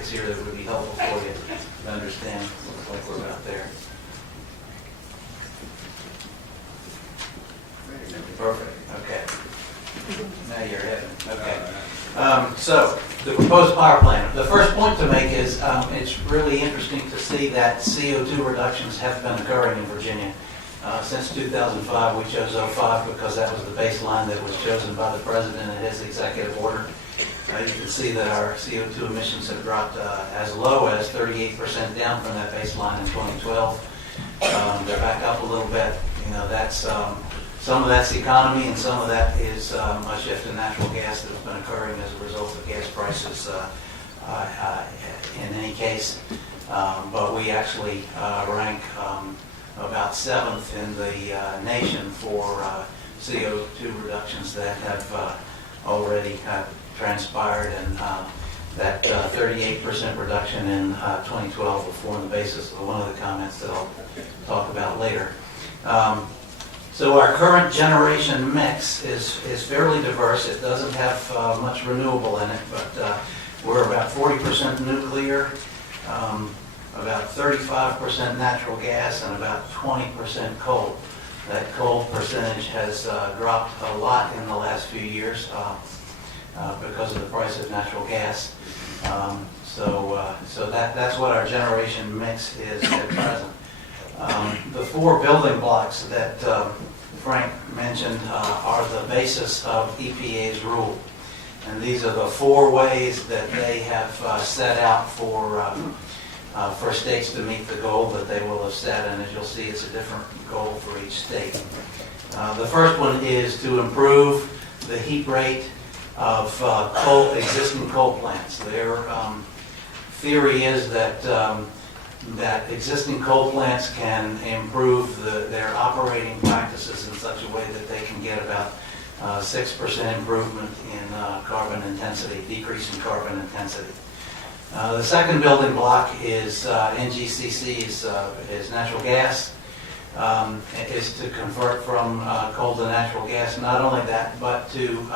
graphics here that would be helpful for you to understand. Looks like we're about there. Perfect. Okay. Now you're heading. Okay. So the proposed power plant. The first point to make is it's really interesting to see that CO2 reductions have been occurring in Virginia. Since 2005, we chose 05 because that was the baseline that was chosen by the President in his executive order. You can see that our CO2 emissions have dropped as low as 38% down from that baseline in 2012. They're back up a little bit. You know, that's some of that's the economy, and some of that is a shift in natural gas that has been occurring as a result of gas prices in any case. But we actually rank about 7th in the nation for CO2 reductions that have already transpired, and that 38% reduction in 2012 will form the basis of one of the comments that I'll talk about later. So our current generation mix is fairly diverse. It doesn't have much renewable in it, but we're about 40% nuclear, about 35% natural gas, and about 20% coal. That coal percentage has dropped a lot in the last few years because of the price of natural gas. So that's what our generation mix is at present. The 4 building blocks that Frank mentioned are the basis of EPA's rule. And these are the 4 ways that they have set out for states to meet the goal that they will have set. And as you'll see, it's a different goal for each state. The first one is to improve the heat rate of existing coal plants. Their theory is that that existing coal plants can improve their operating practices in such a way that they can get about 6% improvement in carbon intensity, decrease in carbon intensity. The second building block is NGCC, is natural gas. Is to convert from coal to natural gas. Not only that, but to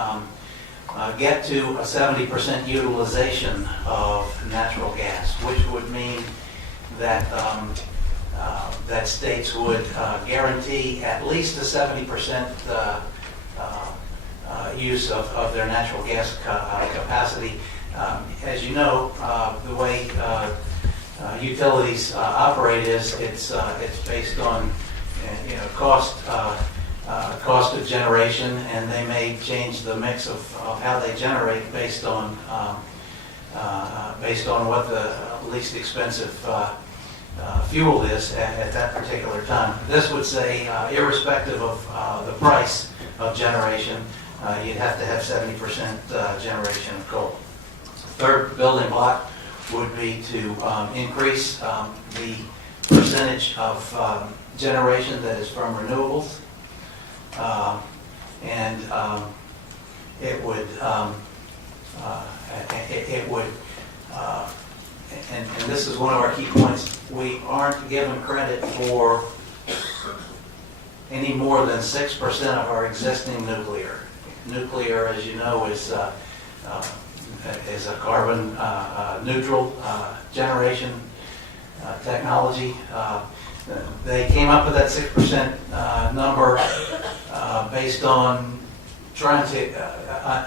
get to a 70% utilization of natural gas, which would mean that that states would guarantee at least a 70% use of their natural gas capacity. As you know, the way utilities operate is it's based on cost of generation, and they may change the mix of how they generate based on what the least expensive fuel is at that particular time. This would say, irrespective of the price of generation, you'd have to have 70% generation of coal. Third building block would be to increase the percentage of generation that is from renewables, and it would and this is one of our key points. We aren't given credit for any more than 6% of our existing nuclear. Nuclear, as you know, is a carbon neutral generation technology. They came up with that 6% number based on trying to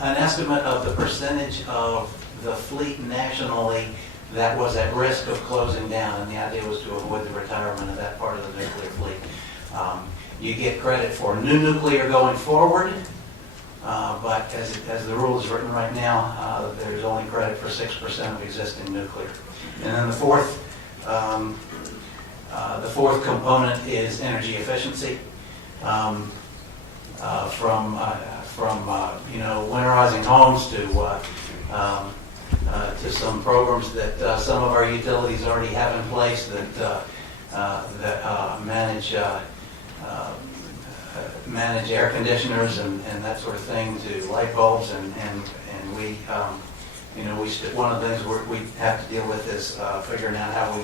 an estimate of the percentage of the fleet nationally that was at risk of closing down, and the idea was to avoid the retirement of that part of the nuclear fleet. You get credit for new nuclear going forward, but as the rule is written right now, there's only credit for 6% of existing nuclear. And then the fourth component is energy efficiency. From winterizing homes to some programs that some of our utilities already have in place that manage air conditioners and that sort of thing, to light bulbs, and we one of the things we have to deal with is figuring out how we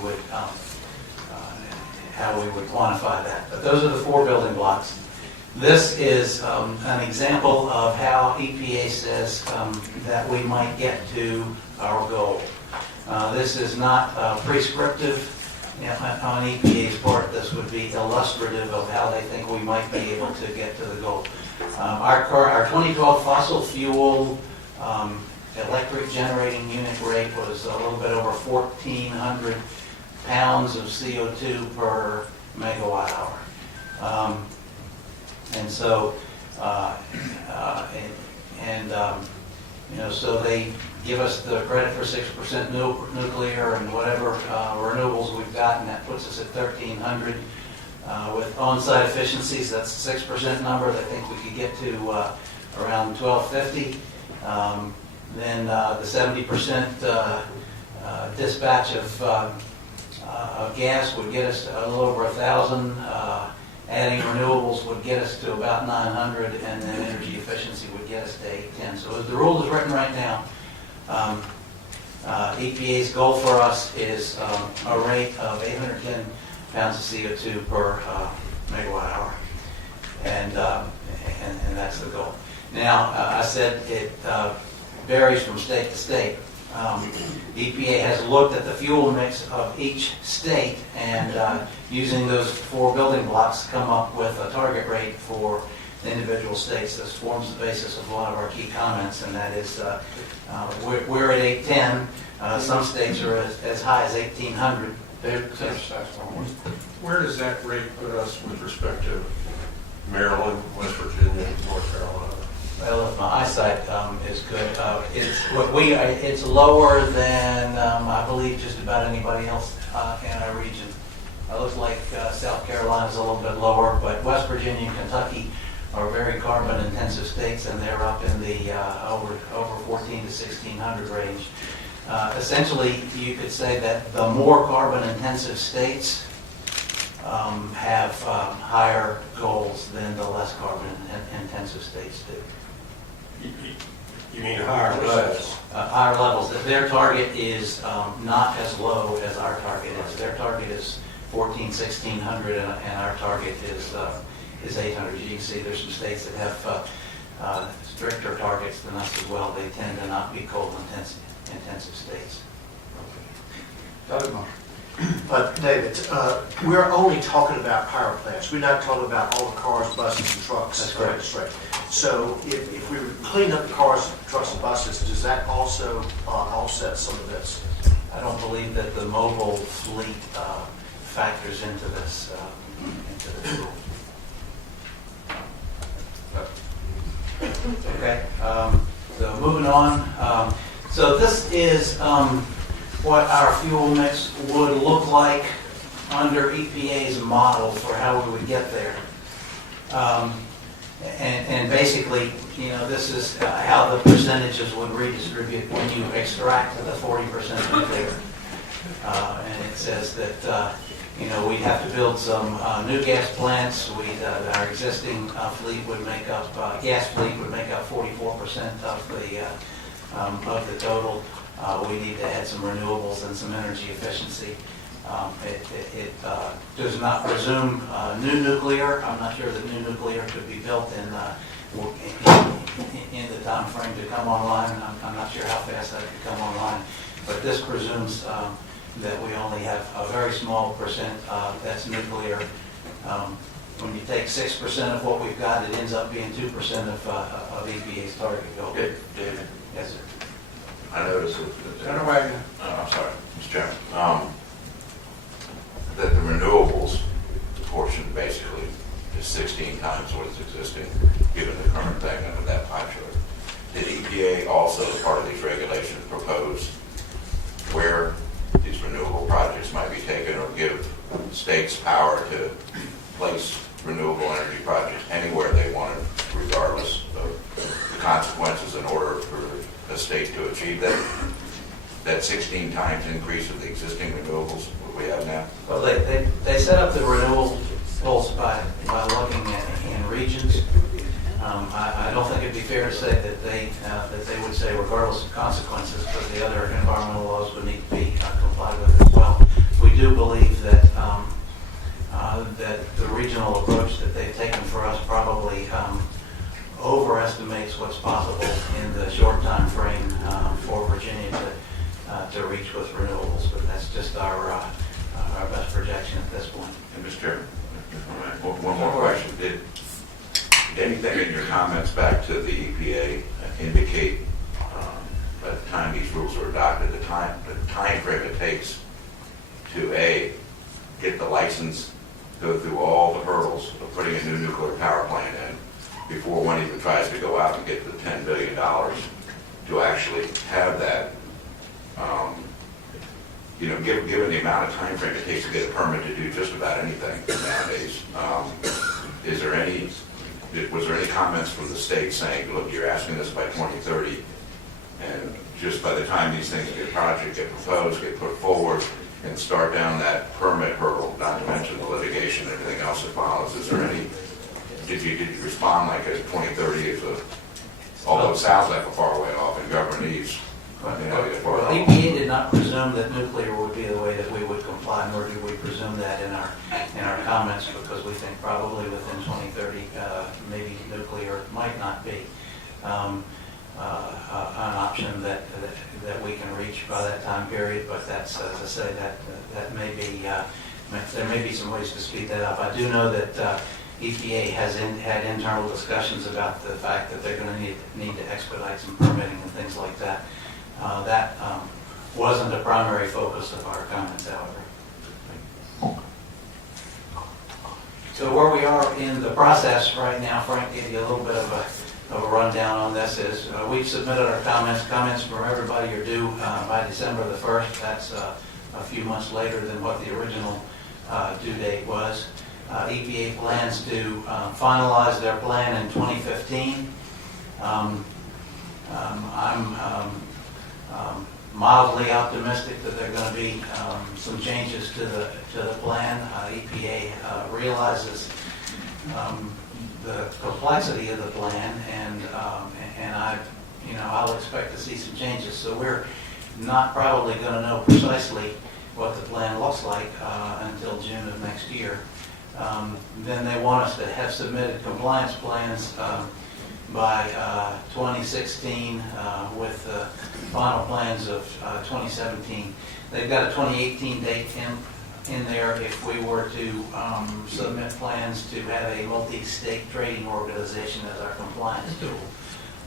would quantify that. But those are the 4 building blocks. This is an example of how EPA says that we might get to our goal. This is not prescriptive on EPA's part. This would be illustrative of how they think we might be able to get to the goal. Our 2012 fossil fuel electric generating unit rate was a little bit over 1,400 pounds of CO2 per megawatt hour. And so, so they give us the credit for 6% nuclear and whatever renewables we've gotten. That puts us at 1,300. With on-site efficiencies, that's a 6% number. I think we could get to around 1,250. Then the 70% dispatch of gas would get us a little over 1,000. Adding renewables would get us to about 900, and then energy efficiency would get us to 810. So as the rule is written right now, EPA's goal for us is a rate of 810 pounds of CO2 per megawatt hour, and that's the goal. Now, I said it varies from state to state. EPA has looked at the fuel mix of each state and using those 4 building blocks come up with a target rate for the individual states. This forms the basis of a lot of our key comments, and that is we're at 810. Some states are as high as 1,800. Where does that rate put us with respect to Maryland, West Virginia, North Carolina? Well, if my eyesight is good, it's lower than I believe just about anybody else in our region. It looks like South Carolina's a little bit lower, but West Virginia and Kentucky are very carbon-intensive states, and they're up in the over 1,400 to 1,600 range. Essentially, you could say that the more carbon-intensive states have higher goals than the less carbon-intensive states do. You mean higher levels? Higher levels. Their target is not as low as our target is. Their target is 1,600, and our target is 800. You can see there's some states that have stricter targets than us as well. They tend to not be coal-intensive states. But David, we're only talking about power plants. We're not talking about all the cars, buses, and trucks. That's correct. Straight. So if we clean up the cars, trucks, and buses, does that also offset some of this? I don't believe that the mobile fleet factors into this rule. Okay, so moving on. So this is what our fuel mix would look like under EPA's model for how we would get there. And basically, this is how the percentages would redistribute when you extract the 40% nuclear. And it says that we'd have to build some new gas plants. Our existing fleet would make up gas fleet would make up 44% of the total. We need to add some renewables and some energy efficiency. It does not presume new nuclear. I'm not sure that new nuclear could be built in the time frame to come online. I'm not sure how fast that could come online. But this presumes that we only have a very small percent that's nuclear. When you take 6% of what we've got, it ends up being 2% of EPA's target goal. David? Yes, sir. I noticed I'm sorry, Mr. Chairman, that the renewables portion basically is 16 times what is existing, given the current thing under that pie chart. Did EPA also, as part of these regulations, propose where these renewable projects might be taken, or give states power to place renewable energy projects anywhere they wanted, regardless of the consequences, in order for a state to achieve that 16 times increase of the existing renewables that we have now? Well, they set up the renewables by looking in regions. I don't think it'd be fair to say that they would say regardless of consequences, but the other environmental laws would need to be complied with as well. We do believe that that the regional approach that they've taken for us probably overestimates what's possible in the short time frame for Virginia to reach with renewables, but that's just our best projection at this point. And Mr. Chairman, one more question. Did anything in your comments back to the EPA indicate by the time these rules are adopted, the time frame it takes to get the license, go through all the hurdles of putting a new nuclear power plant in before one even tries to go out and get the $10 billion to actually have that, given the amount of time frame it takes to get a permit to do just about anything nowadays, was there any comments from the state saying, look, you're asking us by 2030, and just by the time these things get proposed, get put forward, and start down that permit hurdle, not to mention the litigation and everything else that follows, is there any, did you respond like as 2030 although it sounds like a far way off and government needs, Well, EPA did not presume that nuclear would be the way that we would comply, nor do we presume that in our comments, because we think probably within 2030, maybe nuclear might not be an option that we can reach by that time period. But that's, as I say, that may be there may be some ways to speed that up. I do know that EPA has had internal discussions about the fact that they're going to need to expedite some permitting and things like that. That wasn't a primary focus of our comments, however. So where we are in the process right now, Frank gave you a little bit of a rundown on this, is we've submitted our comments. Comments from everybody are due by December the 1st. That's a few months later than what the original due date was. EPA plans to finalize their plan in 2015. I'm mildly optimistic that there are going to be some changes to the plan. EPA realizes the complexity of the plan, and I'll expect to see some changes. So we're not probably going to know precisely what the plan looks like until June of next year. Then they want us to have submitted compliance plans by 2016 with the final plans of 2017. They've got a 2018 date in there if we were to submit plans to have a multi-state trading organization as our compliance tool.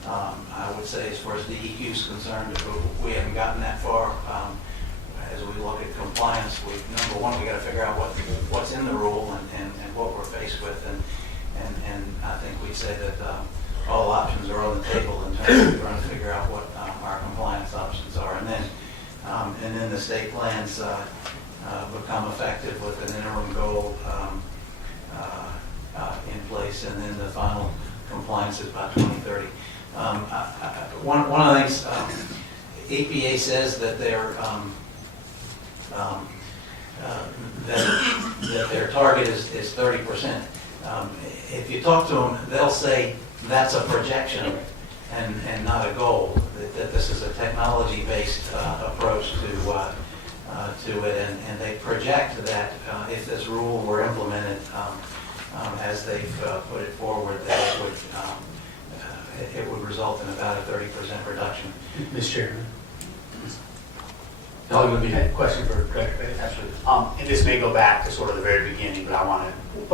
I would say as far as DEQ is concerned, we haven't gotten that far. As we look at compliance, number one, we got to figure out what's in the rule and what we're faced with, and I think we'd say that all options are on the table in terms of trying to figure out what our compliance options are, and then the state plans become effective with an interim goal in place, and then the final compliance is by 2030. One of the things EPA says that that their target is 30%. If you talk to them, they'll say that's a projection and not a goal. That this is a technology-based approach to it, and they project that if this rule were implemented as they've put it forward, that it would result in about a 30% reduction. Mr. Chairman. No, you have a question for Director Bates? Absolutely. And this may go back to sort of the very beginning, but I want to,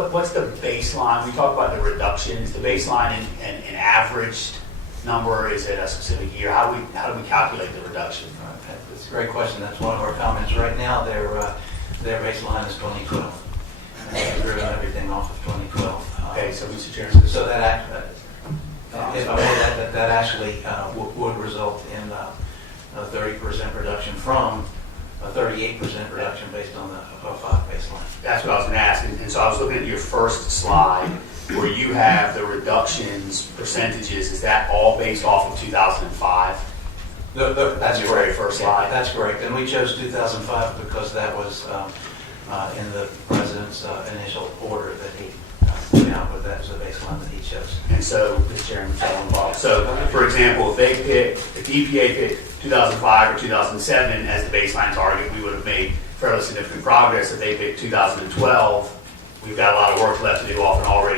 what's the baseline? We talk about the reductions, the baseline an averaged number, is it a specific year? How do we calculate the reduction? That's a great question. That's one of our comments. Right now, their baseline is 2012. And they've driven everything off of 2012. Okay, so Mr. Chairman. So that if I may, that actually would result in a 30% reduction from a 38% reduction based on the 05 baseline. That's what I was going to ask. And so I was looking at your first slide where you have the reductions percentages. Is that all based off of 2005? That's your very first slide. That's correct. And we chose 2005 because that was in the president's initial order that he put out, but that was the baseline that he chose. And so, Mr. Chairman, so for example, if the EPA picked 2005 or 2007 as the baseline target, we would have made fairly significant progress. If they picked 2012, we've got a lot of work left to do off an already